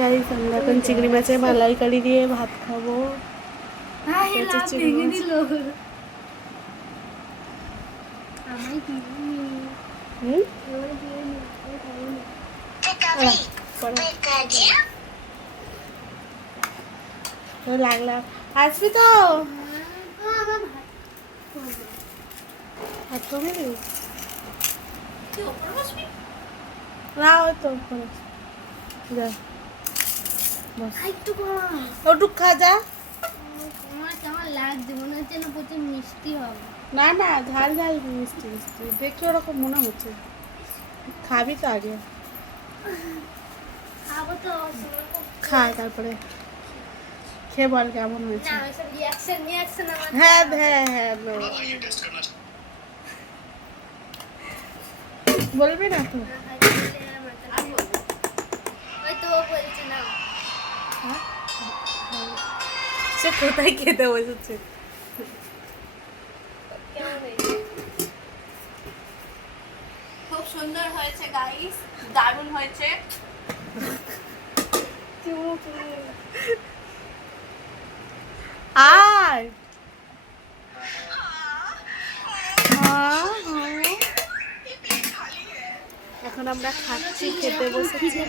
Guys আমরা এখন চিংড়ি মাছের মালাইকারি দিয়ে ভাত খাবো। লাগলাম আসবি তো ভাত খাবি না ওই তো ওটুক খা যা। কেমন লাগছে মনে হচ্ছে না প্রচুর মিষ্টি হবে। না না ঝাল ঝাল মিষ্টি মিষ্টি দেখে ওরকম মনে হচ্ছে। খাবি তো আগে খাবো তো খা তারপরে খেয়ে বল কেমন হয়েছে। না ওইসব রিয়াকশন আমার হ্যাঁ হ্যাঁ হ্যাঁ বলবি না তো ওই তো বলছে না সে কোথায় খেতে বসেছে। খুব সুন্দর হয়েছে গাইস, দারুণ হয়েছে। আয় এখন আমরা খাচ্ছি, খেতে বসেছি।